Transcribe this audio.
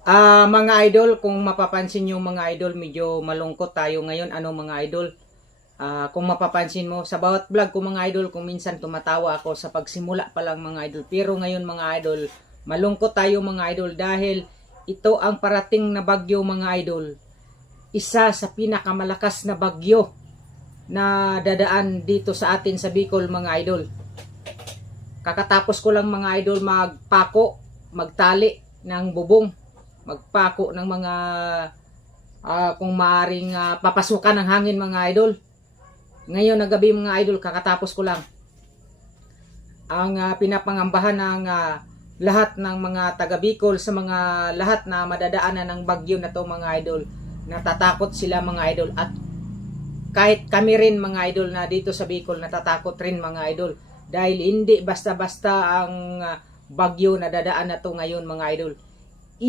Mga idol, kung mapapansin nyo mga idol, medyo malungkot tayo ngayon. Ano mga idol? Kung mapapansin mo, sa bawat vlog ko mga idol, kung minsan tumatawa ako sa pagsimula pa lang mga idol. Pero ngayon mga idol, malungkot tayo mga idol dahil ito ang parating na bagyo mga idol. Isa sa pinakamalakas na bagyo na dadaan dito sa atin sa Bicol mga idol. Kakatapos ko lang mga idol magtali ng bubong, magpako ng mga kung maaring papasukan ng hangin mga idol. Ngayon na gabi mga idol, kakatapos ko lang. Ang pinapangambahan ng lahat ng mga taga Bicol sa mga lahat na madadaanan ng bagyo na to mga idol. Natatakot sila mga idol, at kahit kami rin mga idol na dito sa Bicol natatakot rin mga idol. Dahil hindi basta-basta ang bagyo na dadaan na to ngayon mga idol.